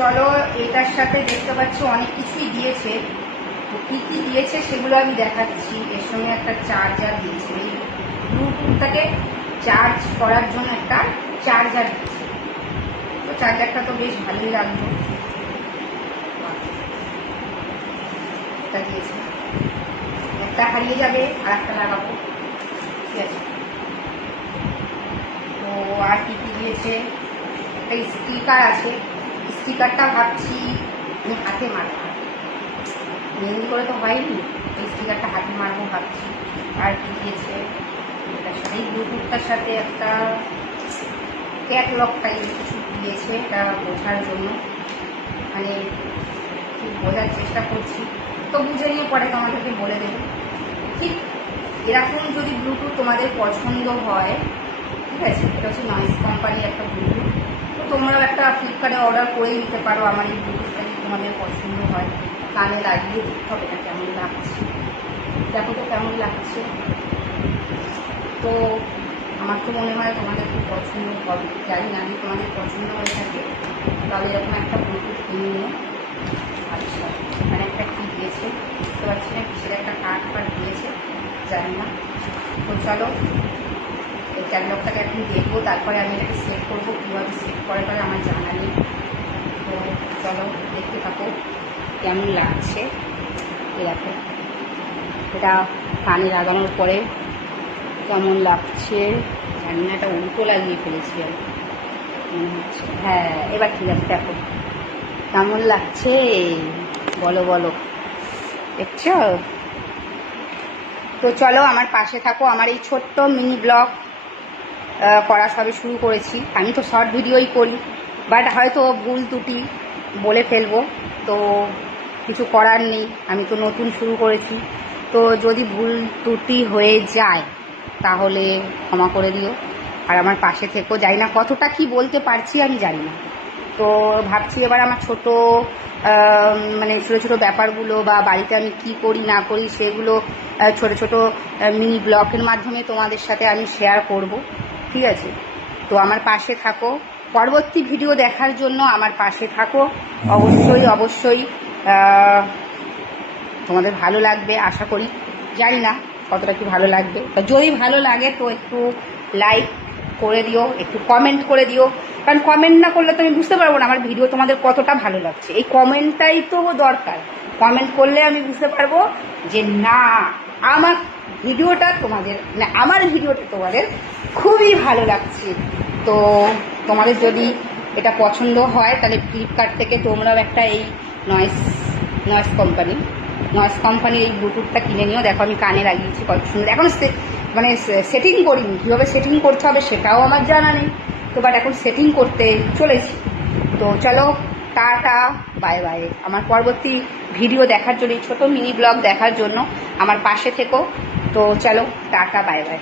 চলো, এটার সাথে দেখতে পাচ্ছ অনেক কিছুই দিয়েছে। তো কী কী দিয়েছে সেগুলো আমি দেখাচ্ছি। এর সঙ্গে একটা চার্জার দিয়েছে, এই ব্লুটুথটাকে চার্জ করার জন্য একটা চার্জার দিয়েছে। তো চার্জারটা তো বেশ ভালোই লাগলো। এটা দিয়েছে, একটা হারিয়ে যাবে আর একটা লাগাবো, ঠিক আছে। তো আর কী কী দিয়েছে, একটা স্টিকার আছে। স্টিকারটা ভাবছি আমি হাতে মারবো, মেহেন্দি করে তো হয়নি, এই স্টিকারটা হাতে মারবো ভাবছি। আর কি দিয়েছে এটার সাথে, এই ব্লুটুথটার সাথে একটা ক্যাটলগ টাইপের কিছু দিয়েছে, এটা বোঝার জন্য, মানে ঠিক বোঝার চেষ্টা করছি। তো বুঝে নিয়ে পরে তোমাদেরকে বলে দেবো। ঠিক এরকম যদি ব্লুটুথ তোমাদের পছন্দ হয়, ঠিক আছে, এটা হচ্ছে নয়েজ কোম্পানির একটা ব্লুটুথ। তো তোমরাও একটা ফ্লিপকার্টে অর্ডার করেই নিতে পারো। আমার এই ব্লুটুথটা যদি তোমাদের পছন্দ হয়, কানে লাগিয়ে দেখতে হবে এটা কেমন লাগছে। দেখো তো কেমন লাগছে। তো আমার তো মনে হয় তোমাদের খুব পছন্দ হবে, জানি না, যদি তোমাদের পছন্দ হয়ে থাকে তাহলে এরকম একটা ব্লুটুথ কিনে নিও। আচ্ছা, মানে একটা কী দিয়েছে বুঝতে পারছি না, কিসের একটা কার্ড ফার্ড দিয়েছে, জানি না। তো চলো, এই ক্যাটলগটাকে এখন দেখবো, তারপরে আমি এটাকে সেট করবো। কীভাবে সেট করে পরে আমার জানা নেই। তো চলো দেখতে থাকো কেমন লাগছে। দেখো এটা কানে লাগানোর পরে কেমন লাগছে জানি না, এটা উল্টো লাগিয়ে ফেলেছি আর মনে হচ্ছে। হ্যাঁ, এবার ঠিক আছে, দেখো কেমন লাগছে, বলো বলো, দেখছো? তো চলো আমার পাশে থাকো। আমার এই ছোট্ট মিনি ব্লগ করা সবে শুরু করেছি। আমি তো শর্ট ভিডিওই করি, বাট হয়তো ভুল ত্রুটি বলে ফেলবো, তো কিছু করার নেই, আমি তো নতুন শুরু করেছি। তো যদি ভুল ত্রুটি হয়ে যায় তাহলে ক্ষমা করে দিও, আর আমার পাশে থেকো। জানি না কতটা কি বলতে পারছি, আমি জানি না। তো ভাবছি এবার আমার ছোট মানে ছোটো ছোটো ব্যাপারগুলো বা বাড়িতে আমি কি করি না করি সেগুলো ছোটো ছোটো মিনি ব্লগের মাধ্যমে তোমাদের সাথে আমি শেয়ার করব, ঠিক আছে। তো আমার পাশে থাকো, পরবর্তী ভিডিও দেখার জন্য আমার পাশে থাকো। অবশ্যই অবশ্যই তোমাদের ভালো লাগবে আশা করি, জানি না কতটা কি ভালো লাগবে। তা যদি ভালো লাগে তো একটু লাইক করে দিও, একটু কমেন্ট করে দিও, কারণ কমেন্ট না করলে তো আমি বুঝতে পারবো না আমার ভিডিও তোমাদের কতটা ভালো লাগছে। এই কমেন্টটাই তো দরকার। কমেন্ট করলে আমি বুঝতে পারবো যে না, আমার ভিডিওটা তোমাদের, না আমার ভিডিওটা তোমাদের খুবই ভালো লাগছে। তো তোমাদের যদি এটা পছন্দ হয় তাহলে ফ্লিপকার্ট থেকে তোমরাও একটা এই নয়েজ কোম্পানির এই ব্লুটুথটা কিনে নিও। দেখো আমি কানে লাগিয়েছি, কত সুন্দর। এখন মানে সেটিং করিনি, কীভাবে সেটিং করতে হবে সেটাও আমার জানা নেই, তো বাট এখন সেটিং করতে চলেছি। তো চলো, টাটা, বাই বাই। আমার পরবর্তী ভিডিও দেখার জন্য, এই ছোটো মিনি ব্লগ দেখার জন্য আমার পাশে থেকো। তো চলো, টাটা, বাই বাই।